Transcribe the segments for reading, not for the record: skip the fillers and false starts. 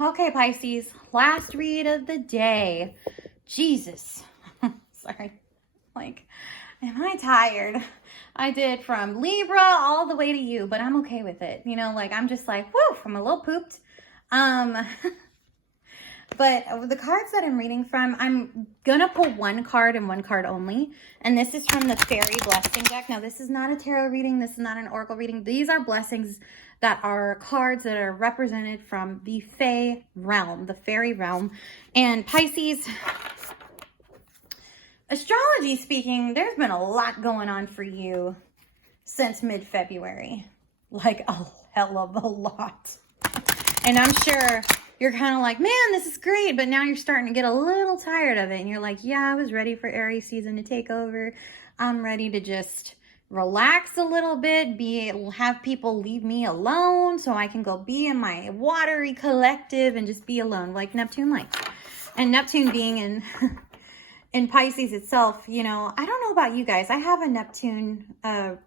Okay, Pisces, last read of the day. Jesus. Sorry. Like, am I tired? I did from Libra all the way to you, but I'm okay with it. You know, like, I'm just like, whoo, I'm a little pooped. But the cards that I'm reading from, I'm going to pull one card and one card only. And this is from the Fairy Blessing deck. Now, this is not a tarot reading. This is not an oracle reading. These are blessings that are cards that are represented from the Fae realm, the fairy realm. And Pisces, astrology speaking, there's been a lot going on for you since mid-February. Like a hell of a lot. And I'm sure you're kind of like, man, this is great. But now you're starting to get a little tired of it. And you're like, yeah, I was ready for Aries season to take over. I'm ready to just relax a little bit, have people leave me alone so I can go be in my watery collective and just be alone, like Neptune likes. And Neptune being in Pisces itself, you know, I don't know about you guys. I have a Neptune, I'm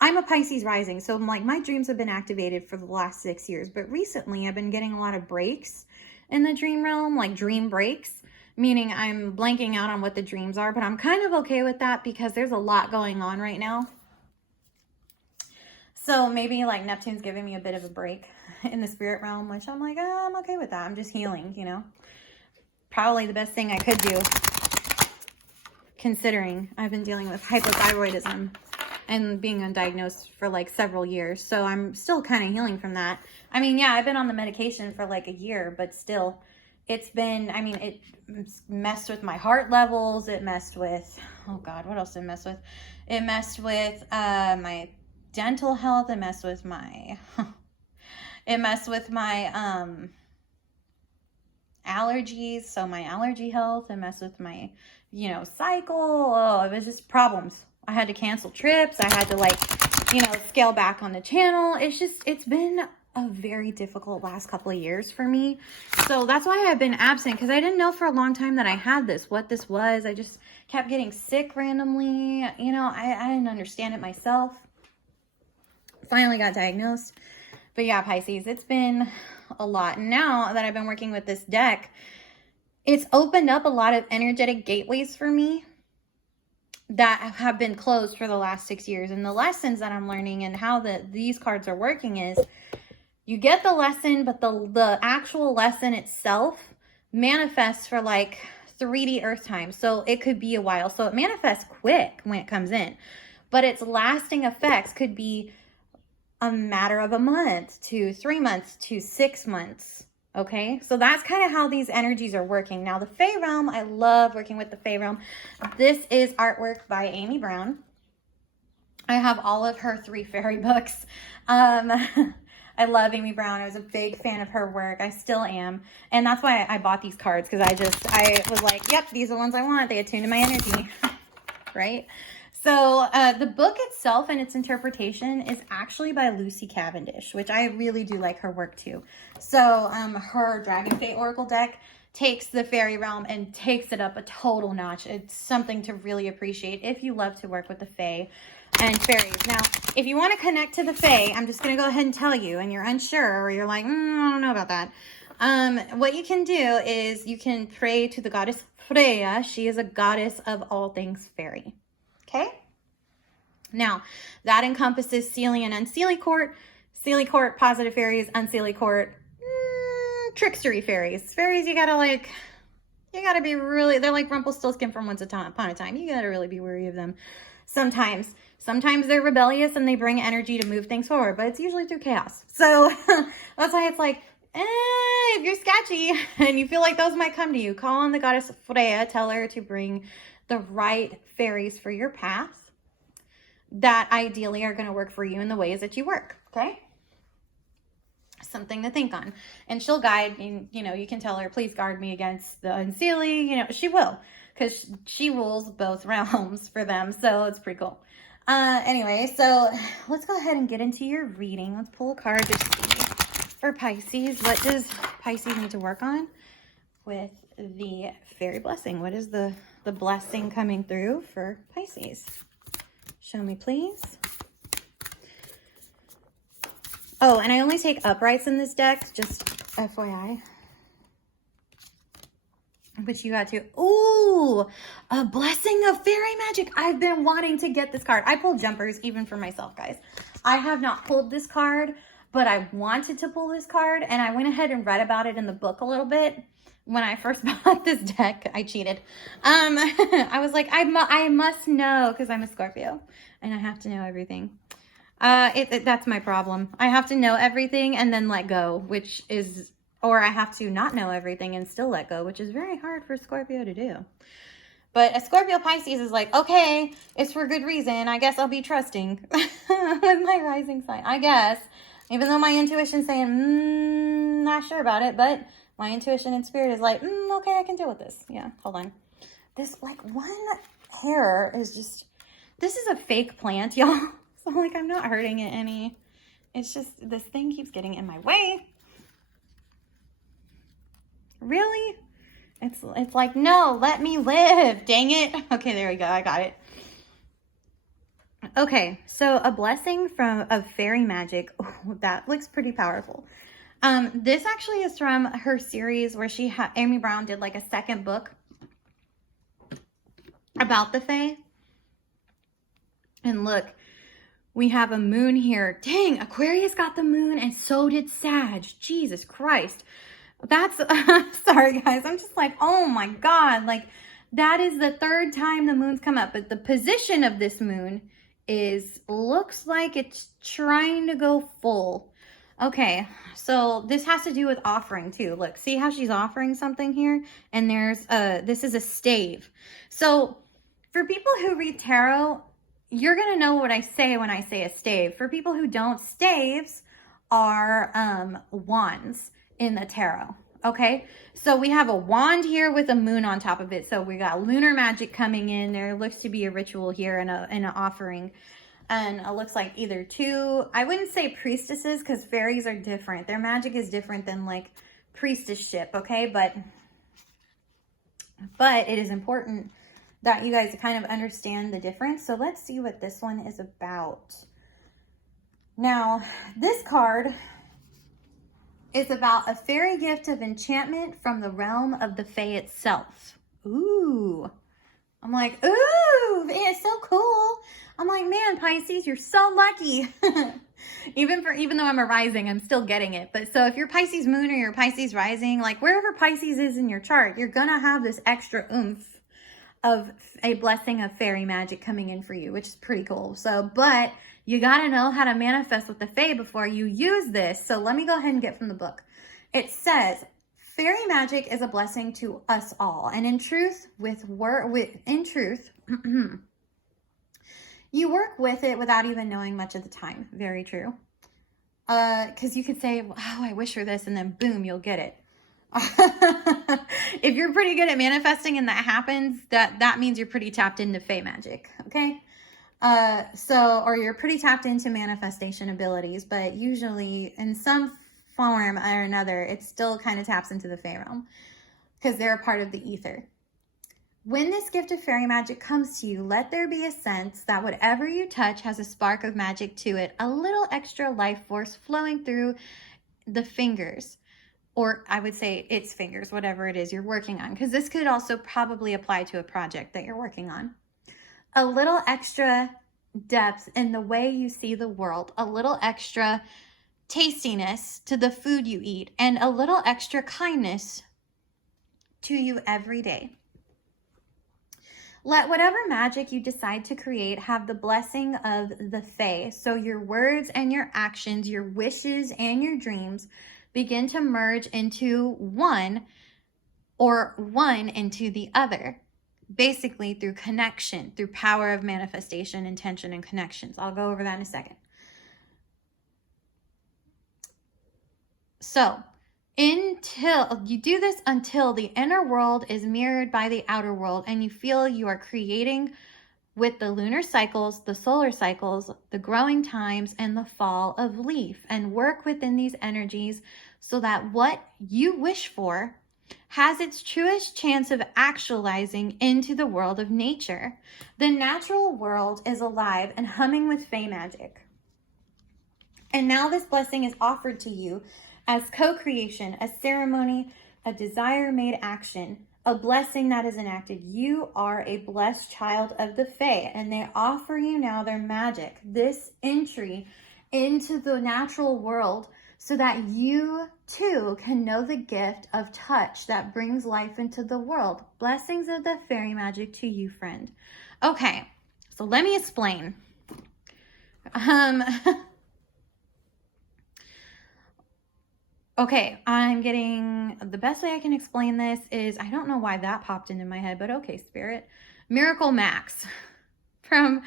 a Pisces rising, so like my dreams have been activated for the last 6 years, but recently I've been getting a lot of breaks in the dream realm, like dream breaks, meaning I'm blanking out on what the dreams are, but I'm kind of okay with that because there's a lot going on right now. So maybe like Neptune's giving me a bit of a break in the spirit realm, which I'm like, oh, I'm okay with that. I'm just healing, you know, probably the best thing I could do considering I've been dealing with hypothyroidism and being undiagnosed for like several years. So I'm still kind of healing from that. I mean, yeah, I've been on the medication for like a year, but still it's been, I mean, it messed with my heart levels. It messed with, oh God, what else did it mess with? It messed with my dental health. It messed with my, allergies. So my allergy health. It messed with my, you know, cycle. Oh, it was just problems. I had to cancel trips. I had to like, you know, scale back on the channel. It's been a very difficult last couple of years for me. So that's why I've been absent, because I didn't know for a long time that I had this, what this was. I just kept getting sick randomly. You know, I didn't understand it myself. Finally got diagnosed. But yeah, Pisces, it's been a lot. Now that I've been working with this deck, it's opened up a lot of energetic gateways for me that have been closed for the last 6 years. And the lessons that I'm learning and how these cards are working is you get the lesson, but the actual lesson itself manifests for like 3D earth time. So it could be a while. So it manifests quick when it comes in, but its lasting effects could be a matter of a month to 3 months to 6 months. Okay, so that's kind of how these energies are working. Now, the Fae Realm, I love working with the Fae Realm. This is artwork by Amy Brown. I have all of her 3 fairy books. I love Amy Brown. I was a big fan of her work. I still am. And that's why I bought these cards, because I was like, yep, these are the ones I want. They attune to my energy, right? So the book itself and its interpretation is actually by Lucy Cavendish, which I really do like her work too. So her Dragon Fae Oracle deck takes the fairy realm and takes it up a total notch. It's something to really appreciate if you love to work with the Fae and fairies. Now, if you want to connect to the Fae, I'm just going to go ahead and tell you, and you're unsure or you're like, I don't know about that. What you can do is you can pray to the goddess Freya. She is a goddess of all things fairy. Okay, now that encompasses Seelie and Unseelie court. Seelie court, positive fairies. Unseelie court, trickstery fairies. Fairies, you gotta be really, they're like Rumpelstiltskin from Once Upon a Time. You gotta really be wary of them sometimes. Sometimes they're rebellious and they bring energy to move things forward, but it's usually through chaos. So that's why it's like, if you're sketchy and you feel like those might come to you, call on the goddess Freya. Tell her to bring the right fairies for your path that ideally are going to work for you in the ways that you work. Okay, something to think on. And she'll guide, you know, you can tell her, please guard me against the Unseelie. You know, she will, because she rules both realms for them. So it's pretty cool. Anyway, so let's go ahead and get into your reading. Let's pull a card to see for Pisces. What does Pisces need to work on with the fairy blessing? What is the blessing coming through for Pisces? Show me, please. Oh, and I only take uprights in this deck, just FYI. But you got to, ooh, a blessing of fairy magic. I've been wanting to get this card. I pulled jumpers even for myself, guys. I have not pulled this card, but I wanted to pull this card, and I went ahead and read about it in the book a little bit. When I first bought this deck, I cheated. I was like, I must know, because I'm a Scorpio and I have to know everything. That's my problem. I have to know everything and then let go, which is, or I have to not know everything and still let go, which is very hard for Scorpio to do. But a Scorpio Pisces is like, okay, it's for good reason. I guess I'll be trusting with my rising sign, I guess. Even though my intuition's saying, not sure about it, but my intuition and spirit is like, okay, I can deal with this. Yeah, hold on. This, like, one hair is just, this is a fake plant, y'all. So, like, I'm not hurting it any. It's just, this thing keeps getting in my way. Really? It's like, no, let me live. Dang it. Okay, there we go. I got it. Okay, so a blessing of Faery Magick. Oh, that looks pretty powerful. This actually is from her series where Amy Brown did like a second book about the Fae. And look, we have a moon here. Dang, Aquarius got the moon and so did Sag. Jesus Christ. That's, sorry guys, I'm just like, oh my God. Like, that is the third time the moon's come up. But the position of this moon looks like it's trying to go full. Okay, so this has to do with offering too. Look, see how she's offering something here? And this is a stave. So for people who read tarot, you're going to know what I say when I say a stave. For people who don't, staves are wands in the tarot. Okay, so we have a wand here with a moon on top of it. So we got lunar magic coming in. There looks to be a ritual here and an offering. And it looks like either two, I wouldn't say priestesses because fairies are different. Their magic is different than like priestessship, okay? But it is important that you guys kind of understand the difference. So let's see what this one is about. Now, this card is about a fairy gift of enchantment from the realm of the Fae itself. Ooh. I'm like, ooh, it's so cool. I'm like, man, Pisces, you're so lucky. Even though I'm a rising, I'm still getting it. But so if you're Pisces moon or you're Pisces rising, like wherever Pisces is in your chart, you're going to have this extra oomph of a blessing of fairy magic coming in for you, which is pretty cool. So, but you got to know how to manifest with the Fae before you use this. So let me go ahead and get from the book. It says, fairy magic is a blessing to us all. And in truth, you work with it without even knowing much of the time. Very true. Because you could say, oh, I wish for this, and then boom, you'll get it. If you're pretty good at manifesting and that happens, that means you're pretty tapped into Fae magic, okay? Or you're pretty tapped into manifestation abilities, but usually in some form or another, it still kind of taps into the Fae realm because they're a part of the ether. When this gift of fairy magic comes to you, let there be a sense that whatever you touch has a spark of magic to it, a little extra life force flowing through the fingers, or I would say its fingers, whatever it is you're working on, because this could also probably apply to a project that you're working on. A little extra depth in the way you see the world, a little extra tastiness to the food you eat, and a little extra kindness to you every day. Let whatever magic you decide to create have the blessing of the Fae. So your words and your actions, your wishes and your dreams begin to merge into one, or one into the other. Basically through connection, through power of manifestation, intention, and connections. I'll go over that in a second. So, until you do this, until the inner world is mirrored by the outer world and you feel you are creating with the lunar cycles, the solar cycles, the growing times, and the fall of leaf, and work within these energies so that what you wish for has its truest chance of actualizing into the world of nature. The natural world is alive and humming with Fae magic. And now this blessing is offered to you as co-creation, a ceremony, a desire made action, a blessing that is enacted. You are a blessed child of the Fae, and they offer you now their magic, this entry into the natural world, so that you too can know the gift of touch that brings life into the world. Blessings of the fairy magic to you, friend. Okay, so let me explain. Okay, I'm getting, the best way I can explain this is, I don't know why that popped into my head, but okay, Spirit. Miracle Max from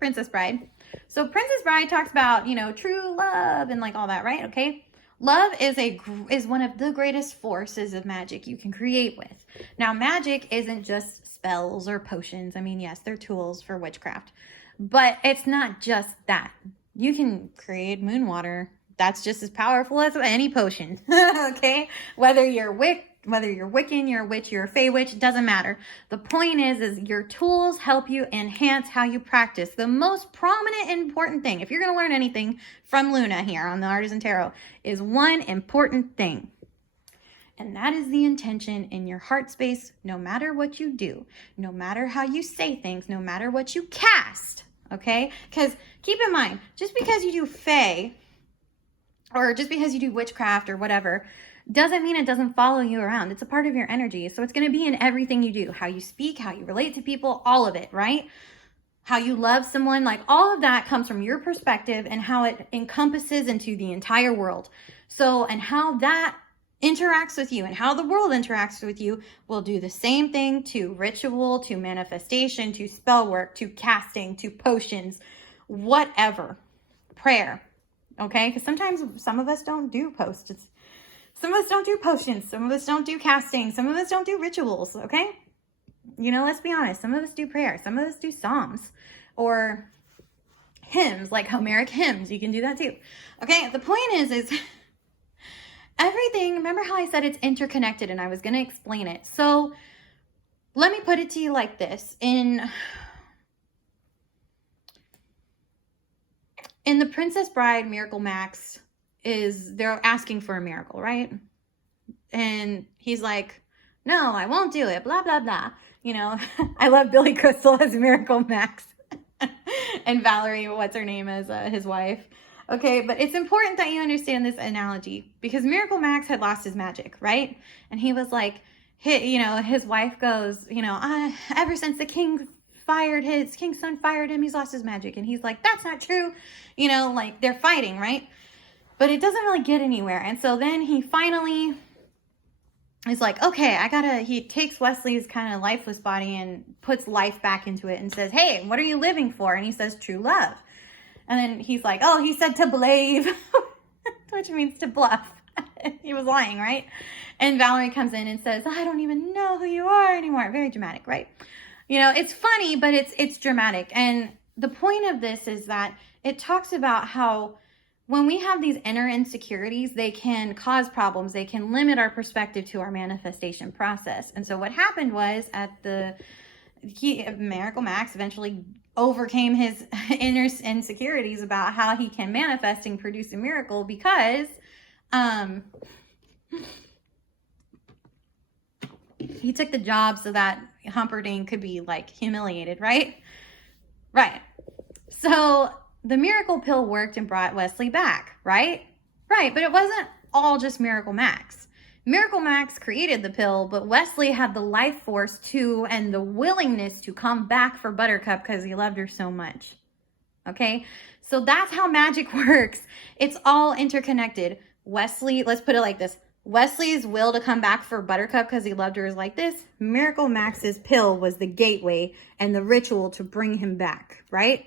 Princess Bride. So Princess Bride talks about, you know, true love and like all that, right? Okay. Love is one of the greatest forces of magic you can create with. Now, magic isn't just spells or potions. I mean, yes, they're tools for witchcraft, but it's not just that. You can create moon water. That's just as powerful as any potion. Okay. Whether you're Wiccan, you're a witch, you're a Fey witch, it doesn't matter. The point is your tools help you enhance how you practice. The most prominent and important thing, if you're going to learn anything from Luna here on the Artisan Tarot, is one important thing. And that is the intention in your heart space, no matter what you do, no matter how you say things, no matter what you cast. Okay? Because keep in mind, just because you do Fey, or just because you do witchcraft or whatever, doesn't mean it doesn't follow you around. It's a part of your energy. So it's going to be in everything you do, how you speak, how you relate to people, all of it, right? How you love someone, like all of that comes from your perspective and how it encompasses into the entire world. So, and how that interacts with you and how the world interacts with you will do the same thing to ritual, to manifestation, to spell work, to casting, to potions, whatever, prayer. Okay? Because sometimes some of us don't do posts. Some of us don't do potions. Some of us don't do casting. Some of us don't do rituals, okay? You know, let's be honest. Some of us do prayer. Some of us do psalms or hymns, like Homeric hymns. You can do that too. Okay, the point is everything, remember how I said it's interconnected and I was going to explain it. So let me put it to you like this. In the Princess Bride, Miracle Max, they're asking for a miracle, right? And he's like, no, I won't do it, blah, blah, blah. You know, I love Billy Crystal as Miracle Max and Valerie, what's her name, as his wife. Okay, but it's important that you understand this analogy because Miracle Max had lost his magic, right? And he was like, his wife goes, ever since the king's son fired him, he's lost his magic. And he's like, that's not true. Like they're fighting, right? But it doesn't really get anywhere. And so then he finally is like, okay, he takes Wesley's kind of lifeless body and puts life back into it and says, hey, what are you living for? And he says, true love. And then he's like, oh, he said to believe, which means to bluff. He was lying, right? And Valerie comes in and says, I don't even know who you are anymore. Very dramatic, right? It's funny, but it's dramatic. And the point of this is that it talks about how when we have these inner insecurities, they can cause problems. They can limit our perspective to our manifestation process. And so what happened was Miracle Max eventually overcame his inner insecurities about how he can manifest and produce a miracle because he took the job so that Humperdinck could be like humiliated, right? Right. So the miracle pill worked and brought Wesley back, right? Right, but it wasn't all just Miracle Max. Miracle Max created the pill, but Wesley had the life force and the willingness to come back for Buttercup because he loved her so much. Okay? So that's how magic works. It's all interconnected. Wesley, let's put it like this. Wesley's will to come back for Buttercup because he loved her is like this. Miracle Max's pill was the gateway and the ritual to bring him back, right?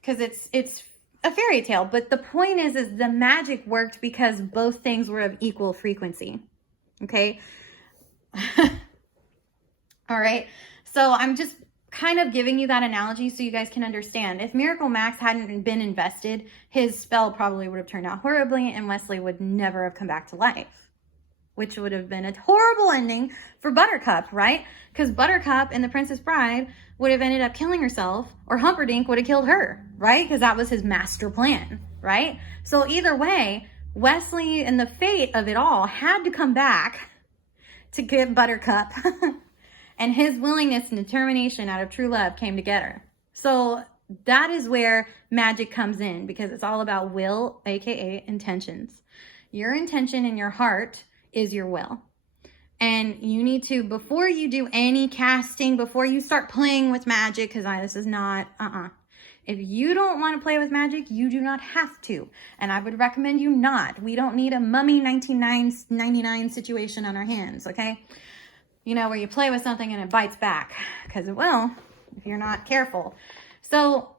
Because it's a fairy tale, but the point is the magic worked because both things were of equal frequency. Okay. All right. So I'm just kind of giving you that analogy so you guys can understand. If Miracle Max hadn't been invested, his spell probably would have turned out horribly and Wesley would never have come back to life. which would have been a horrible ending for Buttercup, right? Because Buttercup in The Princess Bride would have ended up killing herself, or Humperdinck would have killed her, right? Because that was his master plan, right? So either way, Wesley and the fate of it all had to come back to get Buttercup. And his willingness and determination out of true love came to get her. So that is where magic comes in, because it's all about will, aka intentions. Your intention in your heart is your will. And you need to, before you do any casting, before you start playing with magic, because this is not, If you don't want to play with magic, you do not have to. And I would recommend you not. We don't need a Mummy 1999 situation on our hands, okay? You know, where you play with something and it bites back, because it will if you're not careful. So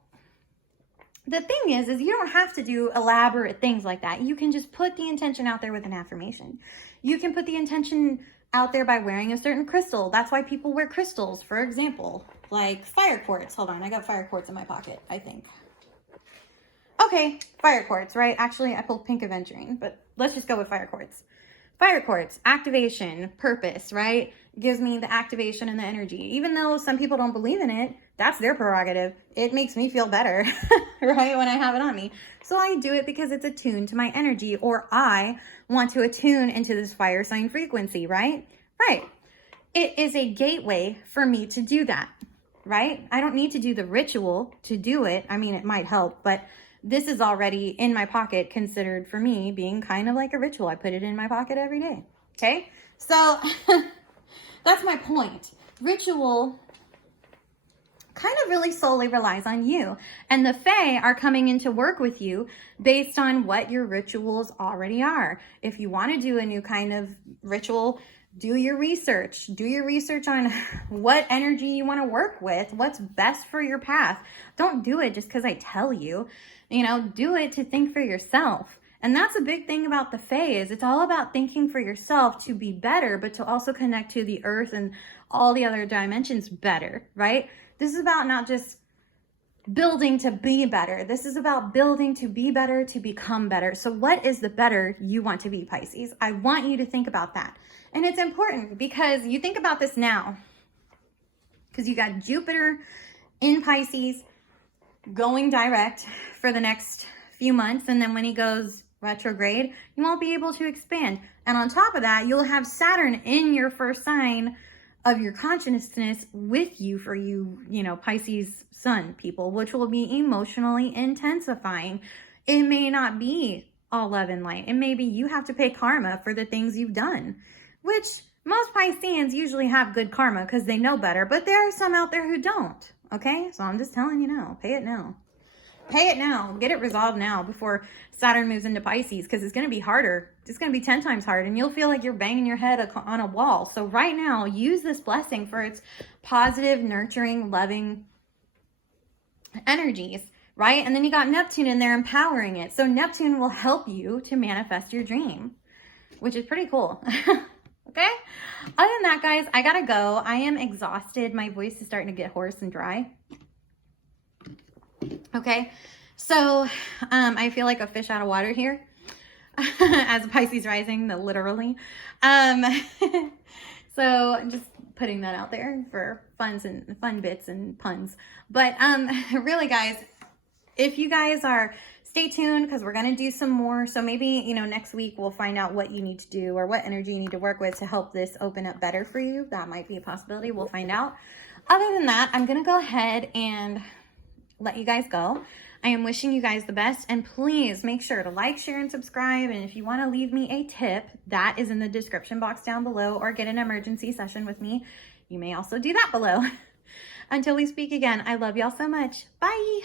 the thing is you don't have to do elaborate things like that. You can just put the intention out there with an affirmation. You can put the intention out there by wearing a certain crystal. That's why people wear crystals, for example, like fire quartz. Hold on, I got fire quartz in my pocket, I think. Okay, fire quartz, right? Actually, I pulled pink aventurine, but let's just go with fire quartz. Fire quartz, activation, purpose, right? Gives me the activation and the energy. Even though some people don't believe in it, that's their prerogative. It makes me feel better, right, when I have it on me. So I do it because it's attuned to my energy, or I want to attune into this fire sign frequency, right? Right. It is a gateway for me to do that, right? I don't need to do the ritual to do it. I mean, it might help, but this is already in my pocket, considered for me being kind of like a ritual. I put it in my pocket every day, okay? So that's my point. Ritual kind of really solely relies on you. And the Fae are coming in to work with you based on what your rituals already are. If you want to do a new kind of ritual, do your research. Do your research on what energy you want to work with, what's best for your path. Don't do it just because I tell you. You know, do it to think for yourself. And that's a big thing about the Fae, is it's all about thinking for yourself to be better, but to also connect to the earth and all the other dimensions better, right? This is about not just building to be better. This is about building to be better, to become better. So what is the better you want to be, Pisces? I want you to think about that. And it's important because you think about this now, because you got Jupiter in Pisces going direct for the next few months. And then when he goes retrograde, you won't be able to expand. And on top of that, you'll have Saturn in your first sign of your consciousness with you for you, Pisces sun people, which will be emotionally intensifying. It may not be all love and light. It may be you have to pay karma for the things you've done, which most Pisceans usually have good karma because they know better, but there are some out there who don't. Okay, so I'm just telling you now, pay it now. Pay it now. Get it resolved now before Saturn moves into Pisces, because it's going to be harder. It's going to be 10 times hard, and you'll feel like you're banging your head on a wall. So right now, use this blessing for its positive, nurturing, loving energies, right? And then you got Neptune in there empowering it. So Neptune will help you to manifest your dream, which is pretty cool. Okay? Other than that, guys, I gotta go. I am exhausted. My voice is starting to get hoarse and dry. Okay? So, I feel like a fish out of water here. As a Pisces rising, literally. So, I'm just putting that out there for fun bits and puns. But, really, guys, if you guys are... Stay tuned, because we're going to do some more. So maybe, next week we'll find out what you need to do or what energy you need to work with to help this open up better for you. That might be a possibility. We'll find out. Other than that, I'm going to go ahead and let you guys go. I am wishing you guys the best. And please make sure to like, share, and subscribe. And if you want to leave me a tip, that is in the description box down below, or get an emergency session with me. You may also do that below. Until we speak again, I love y'all so much. Bye.